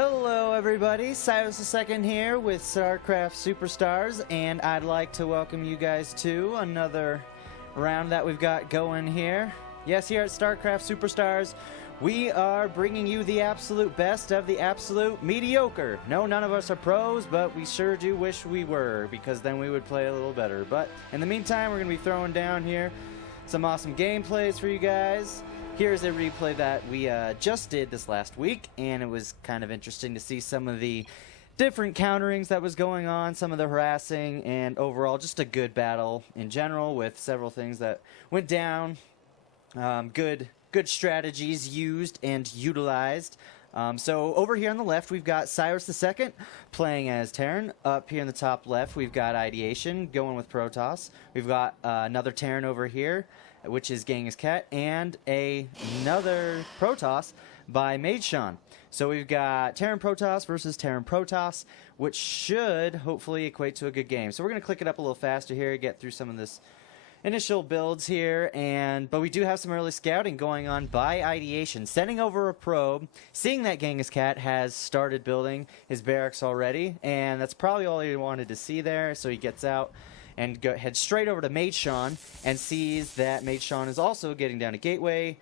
Hello everybody, CyrusII here with Starcraft Superstars, and I'd like to welcome you guys to another round that we've got going here. Yes, here at Starcraft Superstars, we are bringing you the absolute best of the absolute mediocre. No, none of us are pros, but we sure do wish we were, because then we would play a little better. But in the meantime, we're going to be throwing down here some awesome gameplays for you guys. Here's a replay that we just did this last week, and it was kind of interesting to see some of the different counterings that was going on, some of the harassing, and overall just a good battle in general with several things that went down. Good strategies used and utilized. So over here on the left, we've got CyrusII playing as Terran. Up here in the top left, we've got Ideation going with Protoss. We've got another Terran over here, which is Genghis Cat, and another Protoss by MageSean. So we've got Terran-Protoss versus Terran-Protoss, which should hopefully equate to a good game. So we're going to click it up a little faster here, get through some of this initial builds here, but we do have some early scouting going on by Ideation, sending over a probe, seeing that Genghis Cat has started building his barracks already, and that's probably all he wanted to see there. So he gets out and heads straight over to MageSean and sees that MageSean is also getting down a gateway,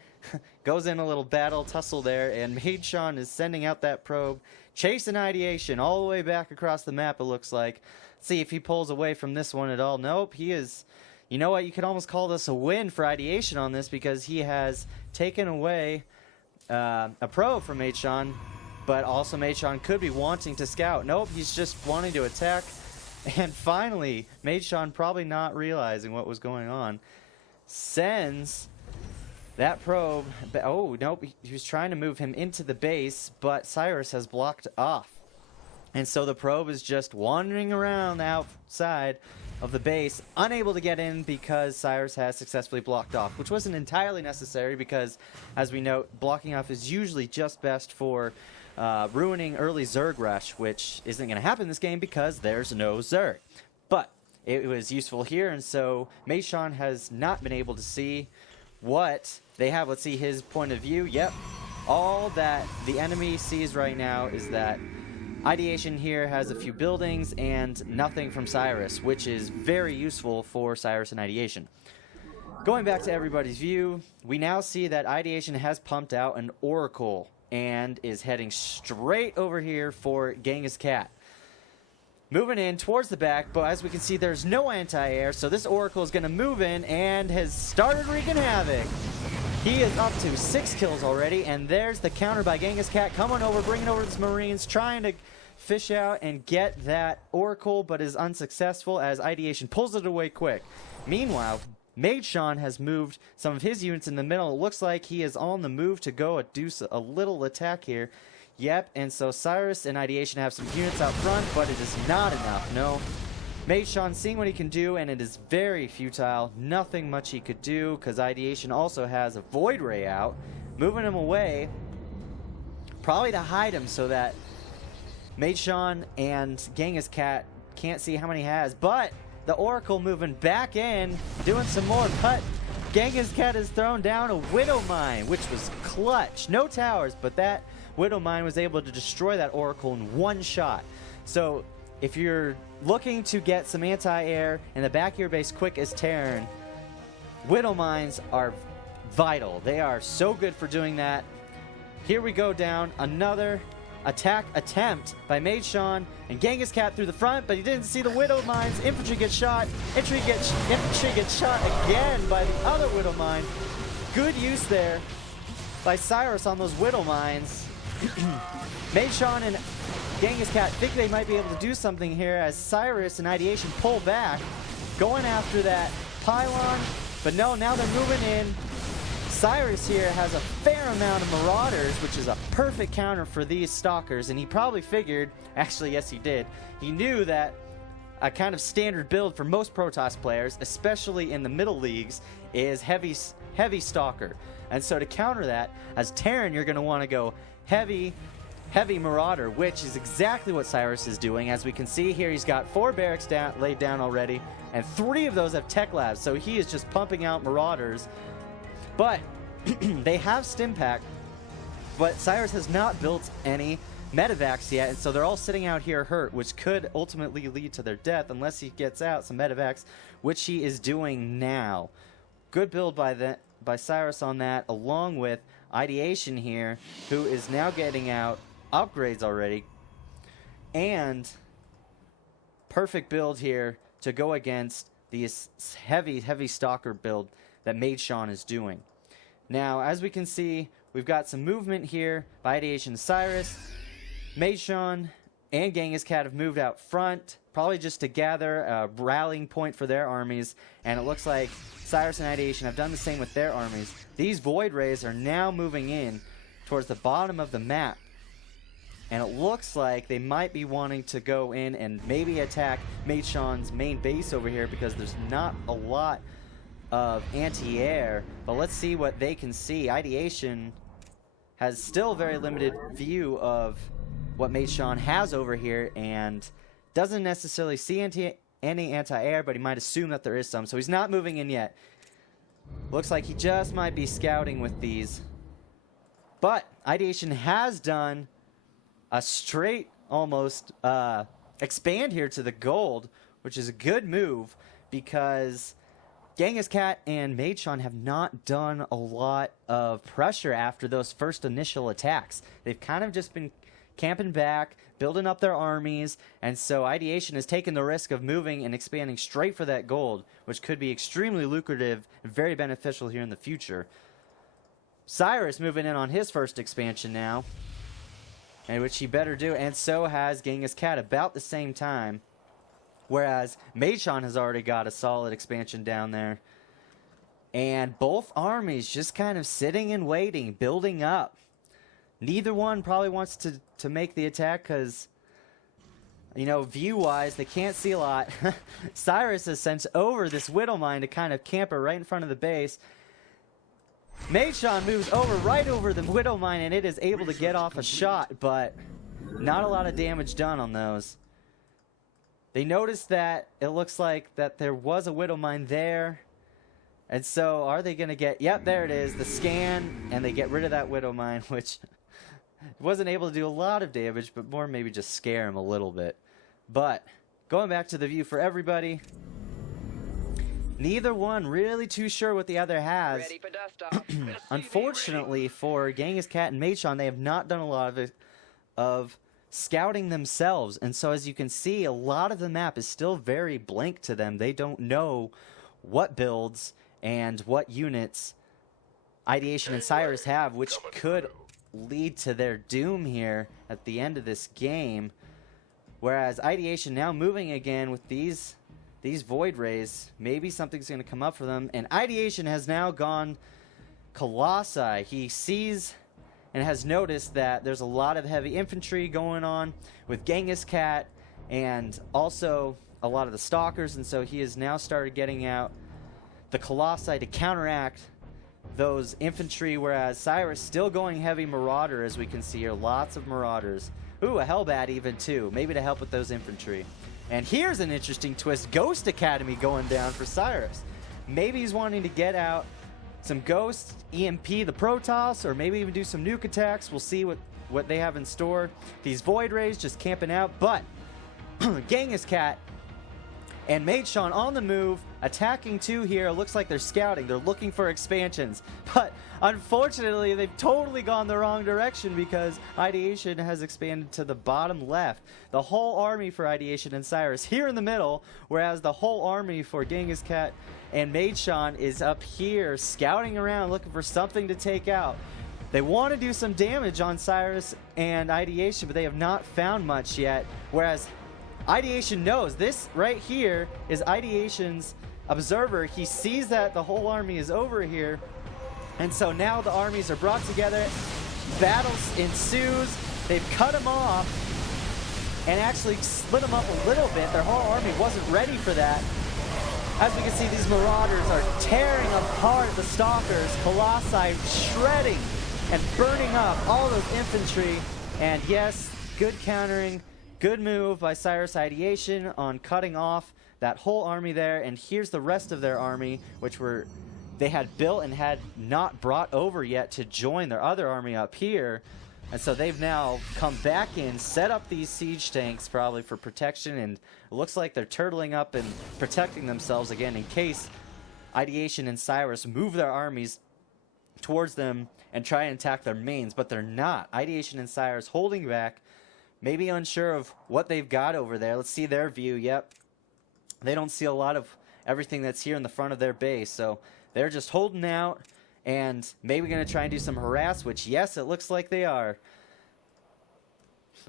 goes in a little battle tussle there, and MageSean is sending out that probe, chasing Ideation all the way back across the map, it looks like. Let's see if he pulls away from this one at all. Nope, he is. You know what, you could almost call this a win for Ideation on this, because he has taken away a probe from MageSean, but also MageSean could be wanting to scout. Nope, he's just wanting to attack. And finally, MageSean, probably not realizing what was going on, sends that probe. Oh, nope, he was trying to move him into the base, but Cyrus has blocked off. And so the probe is just wandering around the outside of the base, unable to get in because Cyrus has successfully blocked off, which wasn't entirely necessary because, as we note, blocking off is usually just best for ruining early Zerg rush, which isn't going to happen in this game because there's no Zerg. But it was useful here, and so MageSean has not been able to see what they have. Let's see his point of view. Yep. All that the enemy sees right now is that Ideation here has a few buildings and nothing from Cyrus, which is very useful for Cyrus and Ideation. Going back to everybody's view, we now see that Ideation has pumped out an Oracle and is heading straight over here for Genghis Cat. Moving in towards the back, but as we can see, there's no anti-air, so this Oracle is going to move in and has started wreaking havoc. He is up to 6 kills already, and there's the counter by Genghis Cat coming over, bringing over his Marines, trying to fish out and get that Oracle, but is unsuccessful as Ideation pulls it away quick. Meanwhile, MageSean has moved some of his units in the middle. It looks like he is on the move to go do a little attack here. Yep, and so Cyrus and Ideation have some units out front, but it is not enough, no. MageSean seeing what he can do, and it is very futile. Nothing much he could do, because Ideation also has a Void Ray out, moving him away, probably to hide him so that MageSean and Genghis Cat can't see how many he has, but the Oracle moving back in, doing some more, but Genghis Cat has thrown down a Widow Mine, which was clutch. No towers, but that Widow Mine was able to destroy that Oracle in one shot. So if you're looking to get some anti-air in the back of your base quick as Terran, Widow Mines are vital. They are so good for doing that. Here we go down, another attack attempt by MageSean, and Genghis Cat through the front, but he didn't see the Widow Mines. Infantry gets shot. Infantry gets shot again by the other Widow Mine. Good use there by Cyrus on those Widow Mines. MageSean and Genghis Cat think they might be able to do something here as Cyrus and Ideation pull back, going after that pylon, but no, now they're moving in. Cyrus here has a fair amount of Marauders, which is a perfect counter for these Stalkers, and he probably figured, actually yes he did, he knew that a kind of standard build for most Protoss players, especially in the middle leagues, is heavy Stalker. And so to counter that, as Terran you're going to want to go heavy Marauder, which is exactly what Cyrus is doing. As we can see here, he's got 4 barracks laid down already, and 3 of those have tech labs, so he is just pumping out Marauders. But they have Stimpack, But Cyrus has not built any medevacs yet, and so they're all sitting out here hurt, which could ultimately lead to their death unless he gets out some medevacs, which he is doing now. Good build by Cyrus on that, along with Ideation here, who is now getting out upgrades already, and perfect build here to go against the heavy Stalker build that Mage Sean is doing. Now, as we can see, we've got some movement here by Ideation and Cyrus. Mage Sean and Genghis Cat have moved out front, probably just to gather a rallying point for their armies, and it looks like Cyrus and Ideation have done the same with their armies. These Void Rays are now moving in towards the bottom of the map, and it looks like they might be wanting to go in and maybe attack Mage Sean's main base over here because there's not a lot of anti-air, but let's see what they can see. Ideation has still a very limited view of what Mage Sean has over here and doesn't necessarily see any anti-air, but he might assume that there is some, so he's not moving in yet. Looks like he just might be scouting with these. But Ideation has done a straight almost expand here to the gold, which is a good move because Genghis Cat and Mage Sean have not done a lot of pressure after those first initial attacks. They've kind of just been camping back, building up their armies, and so Ideation has taken the risk of moving and expanding straight for that gold, which could be extremely lucrative and very beneficial here in the future. Cyrus moving in on his first expansion now, and which he better do, and so has Genghis Cat about the same time, whereas Mage Sean has already got a solid expansion down there. And both armies just kind of sitting and waiting, building up. Neither one probably wants to make the attack because, you know, view-wise, they can't see a lot. Cyrus has sent over this Widow Mine to kind of camp her right in front of the base. Mage Sean moves right over the Widow Mine, and it is able to get off a shot, but not a lot of damage done on those. They noticed that it looks like that there was a Widow Mine there. And so are they going to get... Yep, there it is. The scan, and they get rid of that Widow Mine, which wasn't able to do a lot of damage, but more maybe just scare him a little bit. But going back to the view for everybody, neither one really too sure what the other has. Unfortunately for Genghis Cat and Mage Sean, they have not done a lot of scouting themselves, and so as you can see, a lot of the map is still very blank to them. They don't know what builds and what units Ideation and Cyrus have, which could lead to their doom here at the end of this game. Whereas Ideation now moving again with these Void Rays, maybe something's going to come up for them, and Ideation has now gone Colossi. He sees and has noticed that there's a lot of heavy infantry going on with Genghis Cat and also a lot of the Stalkers, and so he has now started getting out the Colossi to counteract those infantry, whereas Cyrus still going heavy Marauder, as we can see here. Lots of Marauders. Ooh, a Hellbat even too, maybe to help with those infantry. And here's an interesting twist. Ghost Academy going down for Cyrus. Maybe he's wanting to get out some Ghosts, EMP the Protoss, or maybe even do some nuke attacks. We'll see what they have in store. These Void Rays just camping out, but Genghis Cat and Mage Sean on the move, attacking too here. It looks like they're scouting. They're looking for expansions. But unfortunately, they've totally gone the wrong direction because Ideation has expanded to the bottom left. The whole army for Ideation and Cyrus here in the middle, whereas the whole army for Genghis Cat and Mage Sean is up here scouting around looking for something to take out. They want to do some damage on Cyrus and Ideation, but they have not found much yet, whereas Ideation knows this right here is Ideation's observer. He sees that the whole army is over here, and so now the armies are brought together. Battles ensues. They've cut them off and actually split them up a little bit. Their whole army wasn't ready for that. As we can see, these Marauders are tearing apart the Stalkers. Colossi shredding and burning up all those infantry. And yes, good countering. Good move by Cyrus Ideation on cutting off that whole army there, and here's the rest of their army, which were they had built and had not brought over yet to join their other army up here. And so they've now come back in, set up these siege tanks probably for protection, and it looks like they're turtling up and protecting themselves again in case Ideation and Cyrus move their armies towards them and try and attack their mains, but they're not. Ideation and Cyrus holding back, maybe unsure of what they've got over there. Let's see their view. Yep. They don't see a lot of everything that's here in the front of their base, so they're just holding out and maybe going to try and do some harass, which, yes, it looks like they are.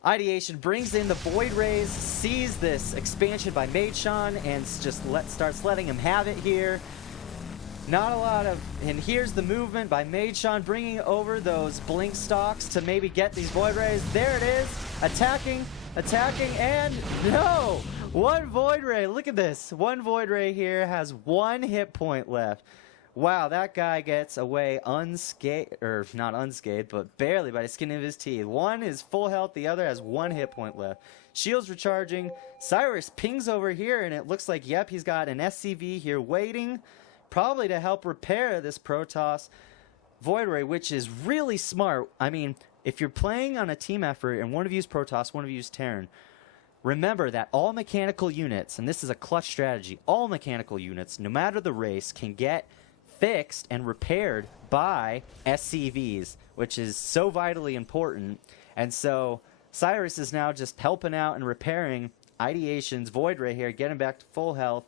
Ideation brings in the Void Rays, sees this expansion by Maidshon, and just starts letting him have it here. Not a lot of... And here's the movement by Maidshon, bringing over those Blink Stalks to maybe get these Void Rays. There it is. Attacking, and no! One Void Ray. Look at this. One Void Ray here has 1 hit point left. Wow, that guy gets away unscathed, or not unscathed, but barely by the skin of his teeth. One is full health, the other has 1 hit point left. Shields recharging. Cyrus pings over here, and it looks like, yep, he's got an SCV here waiting, probably to help repair this Protoss Void Ray, which is really smart. I mean, if you're playing on a team effort and one of you is Protoss, one of you is Terran, remember that all mechanical units, and this is a clutch strategy, all mechanical units, no matter the race, can get fixed and repaired by SCVs, which is so vitally important. And so Cyrus is now just helping out and repairing Ideation's Void Ray here, getting back to full health.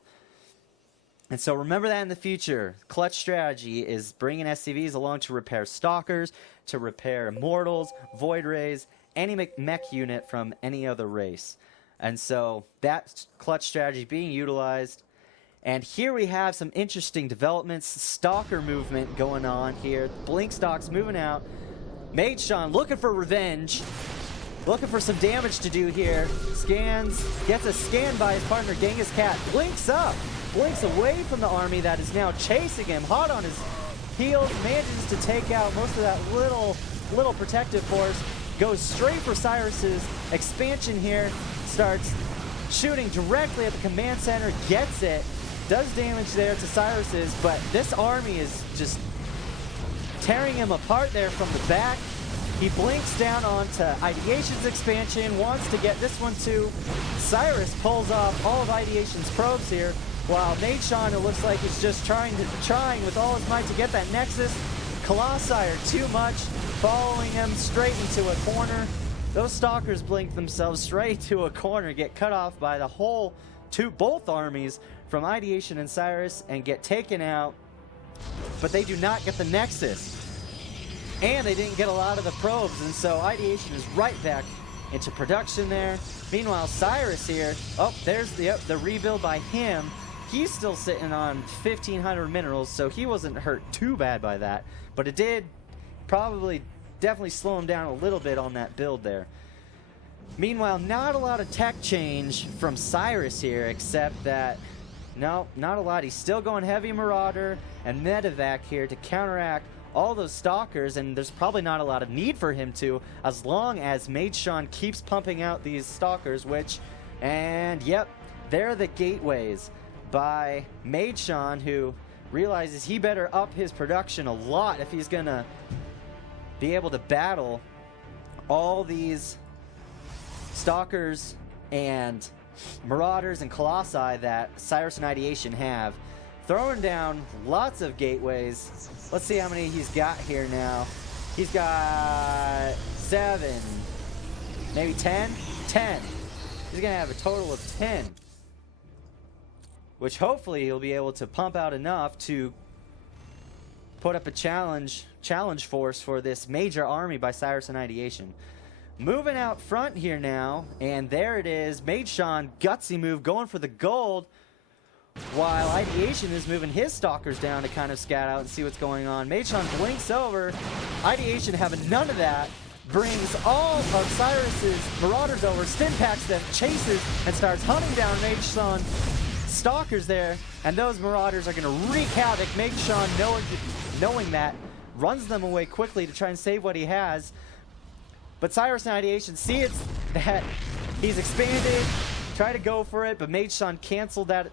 And so remember that in the future. Clutch strategy is bringing SCVs along to repair Stalkers, to repair Immortals, Void Rays, any mech unit from any other race. And so that clutch strategy being utilized. And here we have some interesting developments. Stalker movement going on here. Blink Stalks moving out. Maidshon looking for revenge. Looking for some damage to do here. Scans. Gets a scan by his partner Genghis Cat. Blinks up. Blinks away from the army that is now chasing him. Hot on his heels. Manages to take out most of that little protective force. Goes straight for Cyrus's expansion here. Starts shooting directly at the command center. Gets it. Does damage there to Cyrus's, but this army is just tearing him apart there from the back. He blinks down onto Ideation's expansion, wants to get this one too. Cyrus pulls off all of Ideation's probes here, while Maidshon, it looks like he's just trying with all his might to get that Nexus. Colossi are too much, following him straight into a corner. Those Stalkers blink themselves straight to a corner, get cut off by the whole both armies from Ideation and Cyrus, and get taken out, but they do not get the Nexus. And they didn't get a lot of the probes, and so Ideation is right back into production there. Meanwhile, Cyrus here, oh, there's the rebuild by him. He's still sitting on 1,500 minerals, so he wasn't hurt too bad by that, but it did definitely slow him down a little bit on that build there. Meanwhile, not a lot of tech change from Cyrus here, except that, no, not a lot. He's still going heavy Marauder and Medevac here to counteract all those Stalkers, and there's probably not a lot of need for him to, as long as Maidshon keeps pumping out these Stalkers, and yep, they're the gateways by Maidshon, who realizes he better up his production a lot if he's gonna be able to battle all these Stalkers and Marauders and Colossi that Cyrus and Ideation have. Throwing down lots of gateways. Let's see how many he's got here now. He's got 7, maybe 10? 10. He's gonna have a total of 10. Which hopefully he'll be able to pump out enough to put up a challenge force for this major army by Cyrus and Ideation. Moving out front here now, and there it is. Maidshon, gutsy move, going for the gold, while Ideation is moving his Stalkers down to kind of scout out and see what's going on. Maidshon blinks over. Ideation having none of that, brings all of Cyrus's Marauders over, stim packs them, chases, and starts hunting down Maidshon Stalkers there, and those Marauders are going to wreak havoc. Maidshon, knowing that, runs them away quickly to try and save what he has. But Cyrus and Ideation see that he's expanded, try to go for it, but Maidshon canceled that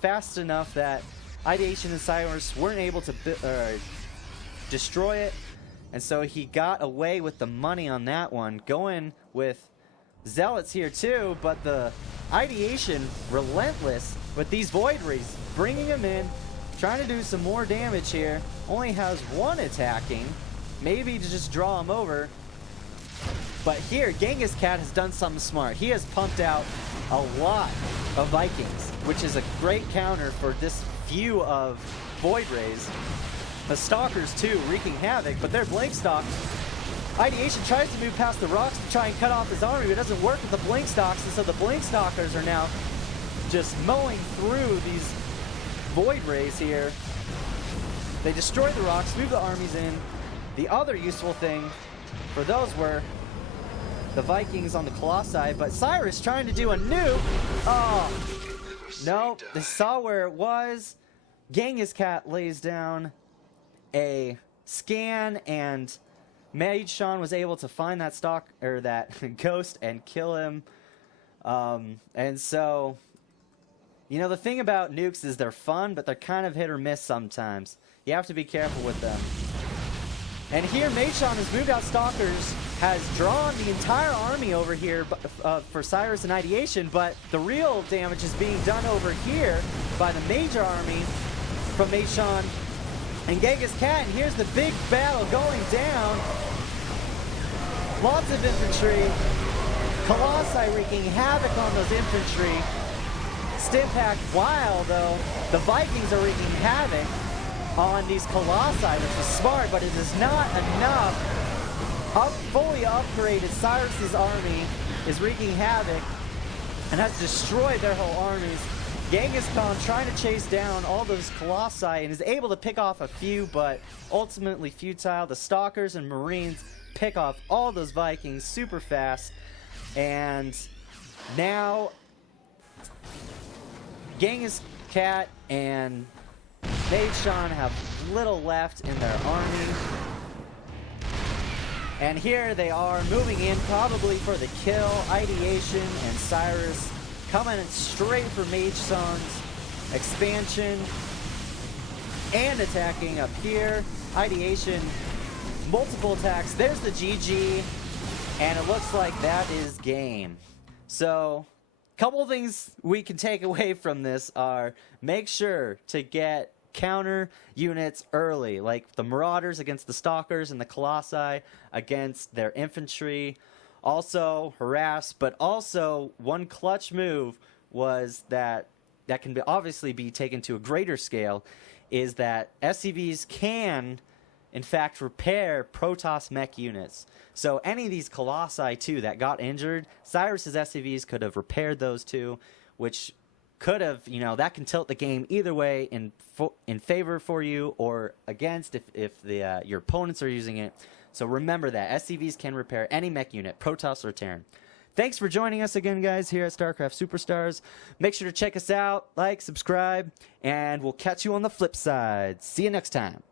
fast enough that Ideation and Cyrus weren't able to destroy it, and so he got away with the money on that one, going with Zealots here too, but the Ideation relentless with these Void Rays, bringing him in, trying to do some more damage here. Only has one attacking, maybe to just draw him over. But here, Genghis Cat has done something smart. He has pumped out a lot of Vikings, which is a great counter for this few of Void Rays. The Stalkers too, wreaking havoc, but they're blank stocked. Ideation tries to move past the rocks to try and cut off his army, but it doesn't work with the blink stocks, and so the blink stalkers are now just mowing through these Void Rays here. They destroy the rocks, move the armies in. The other useful thing for those were the Vikings on the Colossi, but Cyrus trying to do a nuke. Oh, no, they saw where it was. Genghis Cat lays down a scan, and Mage Sean was able to find that stock or that ghost and kill him. And so, you know, the thing about nukes is they're fun, but they're kind of hit or miss sometimes. You have to be careful with them. And here, Mage Sean has moved out Stalkers, has drawn the entire army over here for Cyrus and Ideation, but the real damage is being done over here by the major army from Mage Sean and Genghis Cat. And here's the big battle going down. Lots of infantry. Colossi wreaking havoc on those infantry. Stimpack, while though, the Vikings are wreaking havoc on these Colossi, which is smart, but it is not enough. Fully upgraded Cyrus's army is wreaking havoc and has destroyed their whole armies. Genghis Khan trying to chase down all those Colossi and is able to pick off a few, but ultimately futile. The Stalkers and Marines pick off all those Vikings super fast, and now Genghis Cat and Mage Sean have little left in their army. And here they are moving in probably for the kill. Ideation and Cyrus coming in straight for Mage Sean's expansion and attacking up here. Ideation, multiple attacks. There's the GG, and it looks like that is game. So, couple of things we can take away from this are make sure to get counter units early, like the Marauders against the Stalkers and the Colossi against their infantry. Also harass, but also one clutch move was that can obviously be taken to a greater scale, is that SCVs can in fact repair Protoss mech units. So any of these Colossi too that got injured, Cyrus's SCVs could have repaired those too, which could have, you know, that can tilt the game either way in favor for you or against if your opponents are using it. So remember that SCVs can repair any mech unit, Protoss or Terran. Thanks for joining us again, guys, here at Starcraft Superstars. Make sure to check us out, like, subscribe, and we'll catch you on the flip side. See you next time.